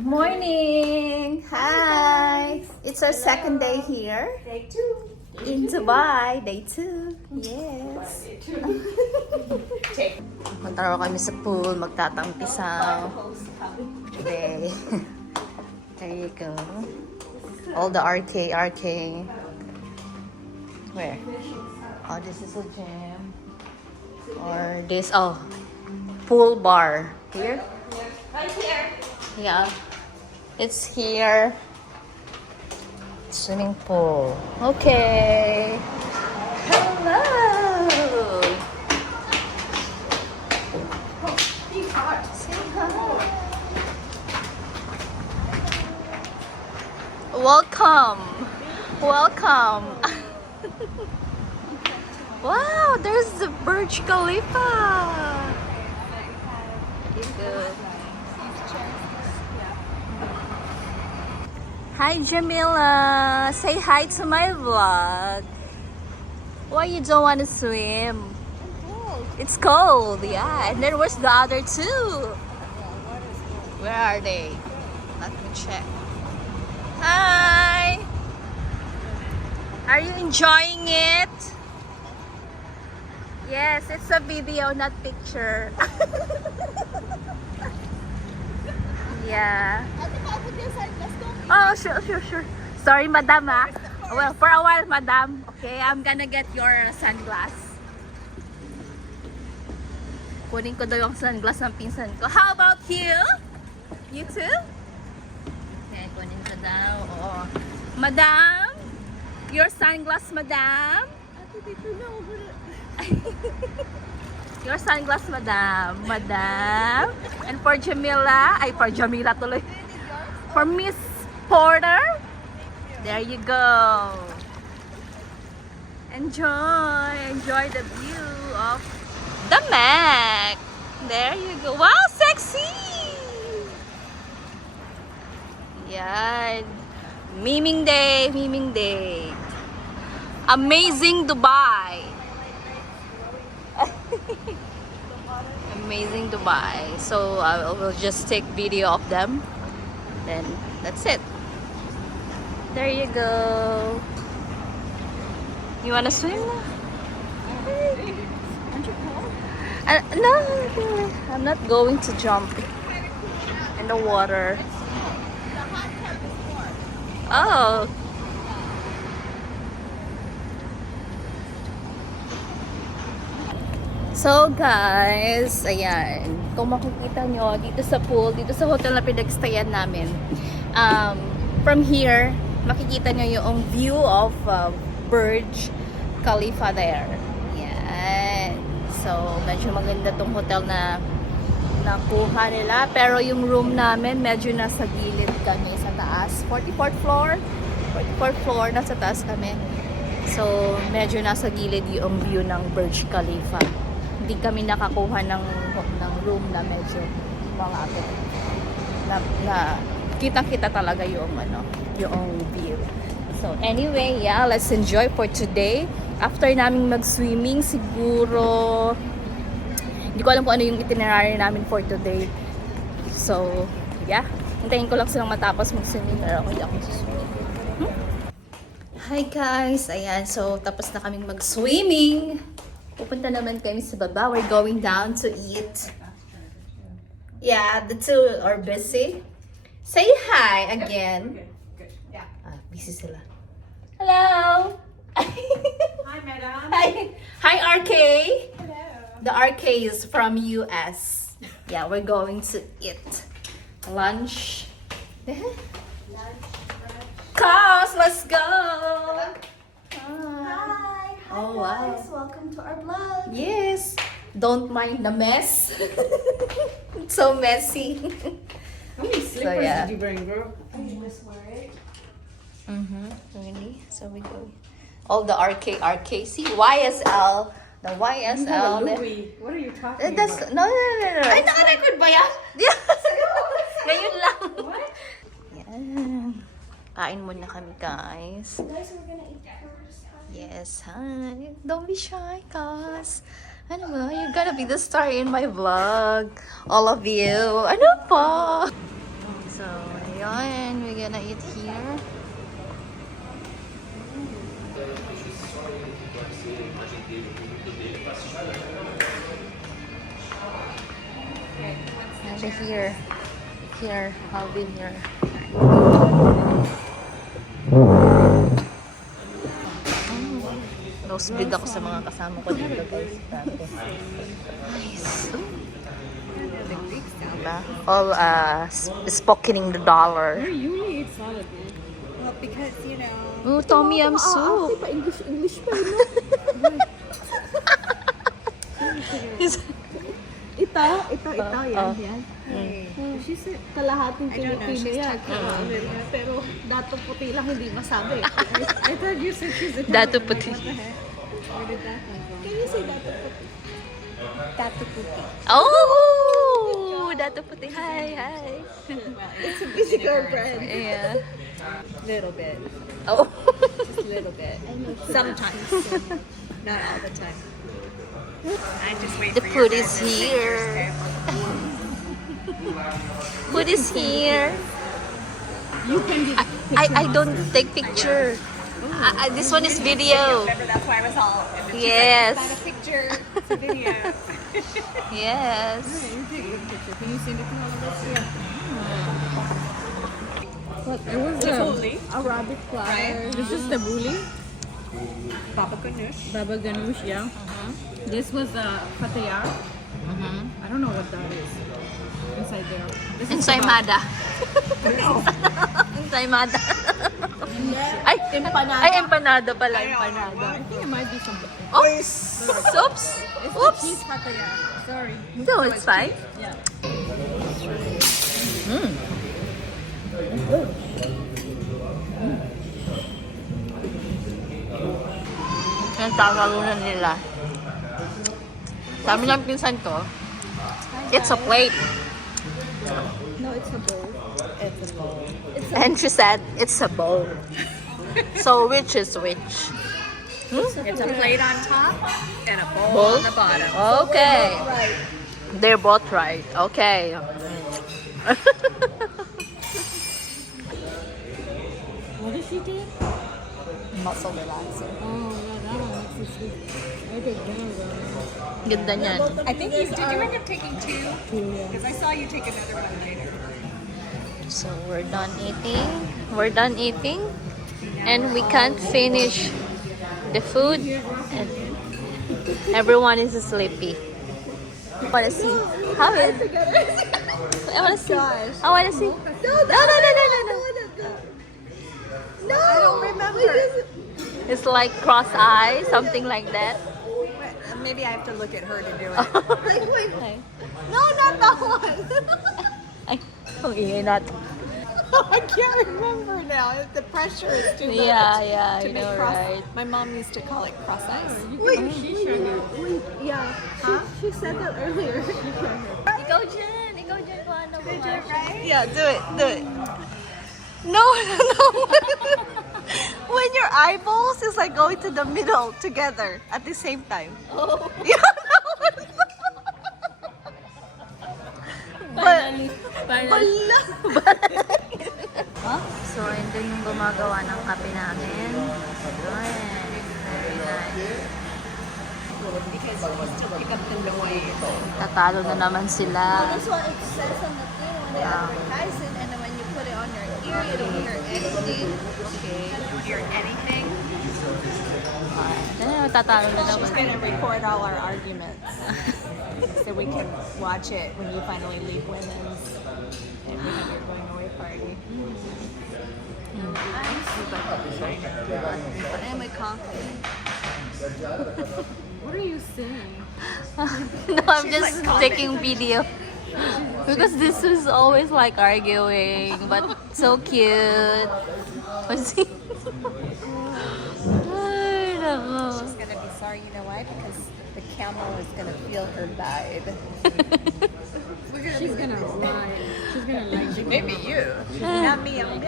Good morning! Hi! It's our second day here Day 2. in Dubai. Day 2. Yes. Punta kami sa pool, magtatampisaw. Today. There you go. All the RK. Where? Oh, this is a gym. Or this, pool bar. Here? Right here. Yeah. It's here. Swimming pool. Okay. Hello. Say hi. Welcome. Wow, there's the Burj Khalifa. You good? Hi, Jamila. Say hi to my vlog. Why you don't want to swim? It's cold, yeah. And then where's the other two? Where are they? Let me check. Hi. Are you enjoying it? Yes, it's a video, not picture. Yeah. Oh, sure. Sorry, madam, ah. Well, for a while, madam. Okay, I'm gonna get your sunglass. Kunin ko daw yung sunglass ng pinsan ko. How about you? You too? Okay, kunin ko daw. Oo. Madam? Your sunglass, madam? Your sunglass, madam. Madam? And for Jamila, for Jamila tuloy. For Miss Porter, there you go. Enjoy the view of the Mac. There you go. Wow, sexy! Yeah. Miming day. Amazing Dubai. Amazing Dubai. So I will just take video of them. Then that's it. There you go. You wanna swim? No, I'm not going to jump in the water. Oh. So guys, ayan, kung makikita nyo dito sa pool, dito sa hotel na pinagstayan namin, from here, makikita nyo yung view of Burj Khalifa there. Yan. So, medyo maganda tong hotel na nakuha nila, pero yung room namin medyo nasa gilid kami sa taas. 44th floor, nasa taas kami. So, medyo nasa gilid yung view ng Burj Khalifa. Hindi kami nakakuha ng room na medyo mga na kitang-kita talaga yung view. So anyway, yeah, let's enjoy for today. After naming mag-swimming, siguro hindi ko alam kung ano yung itinerary namin for today. So, yeah, hintayin ko lang silang matapos mag-swimming pero ako hindi ako mag-swimming. Hi guys, ayan, so tapos na kaming mag-swimming. Pupunta naman kami sa baba. We're going down to eat. Yeah, the two are busy. Say hi again. Good. Yeah. Busy sila. Hello! Hi, madam. Hi, RK! Hello. The RK is from US. Yeah, we're going to eat lunch. Cause, let's go! Hi. Oh, wow. Guys, welcome to our vlog. Yes. Don't mind the mess. It's so messy. How many slippers yeah. did you bring, girl? You just wear it. Really? So we go. All the RK. See, YSL. The YSL. Louis. What are you talking That's about? no. Ay, naka-record ba yan? Ngayon lang. What? Yan. Kain muna kami, guys. Guys, we're gonna eat first. Yes, hi. Don't be shy, cuz. Ano ba? You're gonna be the star in my vlog. All of you. Ano pa? So, ayun, we're gonna eat here. And here. Here, I'll be here. Nosebleed ako sa mga kasama ko dito, guys. Nice. Diba? All spocketing the dollar. Usually eat salad. Well, because, you know. Ooh, Tom Yum soup. English pa, no? Ito, yan. She said, kalahating Pilipino yan. Pero dato puti lang hindi masabi. I thought you said she's a Dato puti. What the heck? Where did that come from? Can you say dato puti? Dato puti. Oh! Dato puti. Hi. It's a physical brand. Yeah. Little bit. Oh. Just a little bit. Sometimes. Not all the time. I just wait The food is here. Food is here. You can get I don't take picture. This one is video. Remember, that's why I was all. Yes. Not a picture, it's a video. Yes. Can you send it to all of us? Yeah. What? It was Tabbouleh. Arabic flour. Right. This is tabbouleh. Baba ganoush. Baba ganoush, yeah. This was fatayar. I don't know what that is. Inside there. This is Ensaymada. Ensaymada. Ay, empanada. Ay, empanada pala. Empanada. I think it might be something. Oh, oops. It's Oops. the cheese fatayar. Sorry. No, it's fine. Yeah. Yung tatalunan nila. Sabi ng pinsan ko, it's a plate. No, it's a bowl. It's a bowl. And she said, it's a bowl. So which is which? It's a plate on top and a bowl, Bowl? on the bottom. Okay. Right. They're both right. Okay. What did she do? Muscle relaxer. Oh, yeah, that one makes it sweet. I did that. Ganda niyan. I think did you end up taking two? Because I saw you take another one later. So we're done eating. We're done eating. And we can't finish the food. And everyone is sleepy. I wanna see. How is it? I wanna see. I wanna see. No. No, I don't remember. It's like cross eye, something like that. Maybe I have to look at her to do it. Ay. No, not that one. Ay, ang ingay natin. I can't remember now. The pressure is too much. Yeah, to you make know, cross. right? My mom used to call it cross eyes. Wait, yeah. She said that earlier. Ikaw dyan kung ano ba. Right? Yeah, do it. No. When your eyeballs is like going to the middle together at the same time. Oh. Finally. So, ito yung gumagawa ng kape namin. Very nice. Because you still pick up the noise. Tatalo na naman sila. That's what it says on the thing when they advertise it, and then when you put it on your ear, you don't hear anything. Okay. You don't hear anything. Tatalo na naman. She's gonna record all our arguments so we can watch it when you finally leave women's and we have your going away party. I'm super excited. I am confident. What are you saying? No, I'm just taking video. Because this is always like arguing, but so cute. Ay, nako. She's gonna be sorry, you know why? Because the camel is gonna feel her vibe. She's gonna lie. She's gonna lie. Maybe you. Not me. I'm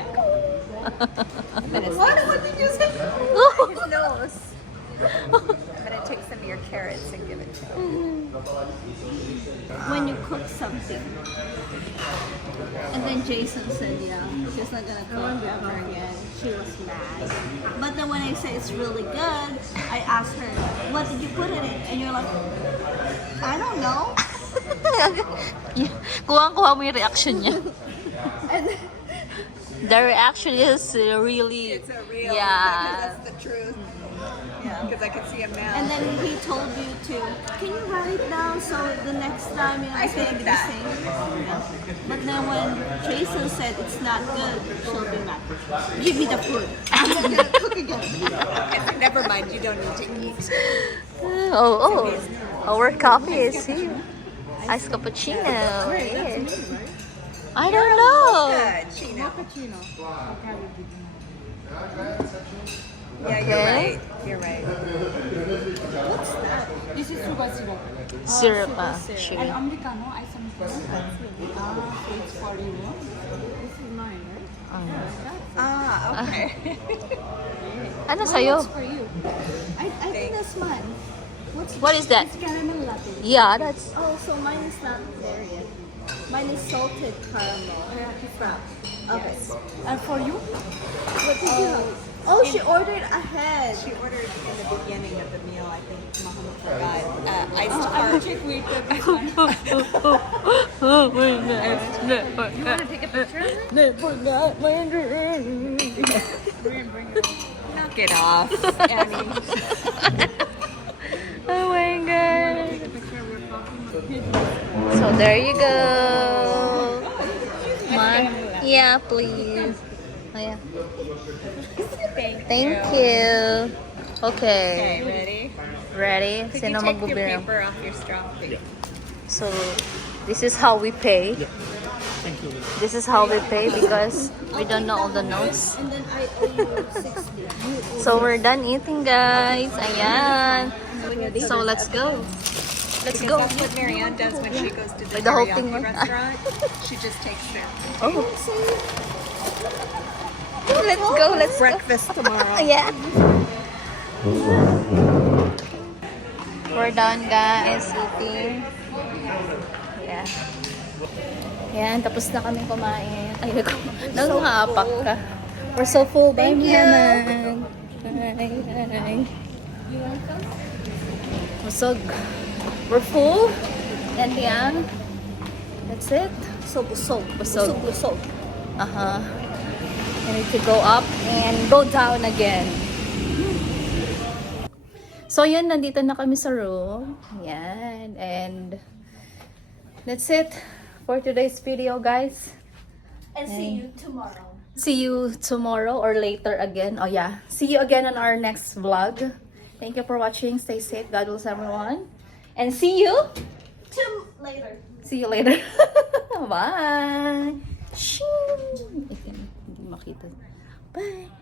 What? What did you say? His nose. I'm gonna take some of your carrots and give it to him. When you cook something. And then Jason said, yeah, she's not gonna cook ever again. She was mad. But then when I say it's really good, I asked her, what did you put in it? And you're like, I don't know. Kuha-kuha mo yung reaction niya. And The reaction is really... It's a real, Yeah. that's the truth. Yeah, because I can see him now. And then he told you to, can you write it down so the next time, you know, I it's gonna think be the that. same? Yeah. But then when Jason said it's not good, she'll be mad. Give me the food. I'm not gonna cook again. Never mind, you don't need to eat. Oh, our coffee is here. Iced cappuccino. Yes. I don't know. Good, Chino. Cappuccino. Yeah, you're Okay. right. You're right. What's that? This is sugar syrup. Syrup, sugar syrup. sugar. And Americano, ice americano. So it's for you. This is mine, right? Ah, okay. Ano sa'yo? What's for you? I think that's mine. What is that? It's caramel latte. Yeah, that's... Oh, so mine is not there yet. Mine is salted caramel. Frap. Okay. And for you? What did you have? Oh, she ordered ahead. She ordered in the beginning of the meal, I think Muhammad forgot, iced I will carrot. check later this one. You want to take a picture of it? Knock it off, Annie. Oh my god. Take a picture of your coffee. So there you go. Yeah, please. Oh, yeah. Thank you. Okay, Okay. ready? Ready? Could Sino you take your magbubiro? paper off your straw, please? So, this is how we pay. This is how we pay because we don't know all the notes. And then I owe you 60. So, we're done eating, guys. Ayan. So, let's go. Let's Because go. that's what Marianne does when she goes to the Like the whole teriyaki thing, right? restaurant. She just takes their Oh. Let's go. Let's go. breakfast tomorrow. Yeah. We're done, guys, eating. Yeah. Yan, tapos na kami kumain. Ay, naghahapak ka. We're so full. Bye, Maman. Bye. Busog. We're full. And yan. That's it. So busog. Busog. Busog. Uh-huh. I need to go up and go down again. So yun, nandito na kami sa room. Yan. And that's it for today's video, guys. And see you tomorrow. See you tomorrow or later again. Oh yeah. See you again on our next vlog. Thank you for watching. Stay safe. God bless everyone. And see you. Later. See you later. Bye. Shing. Hindi makita. Bye.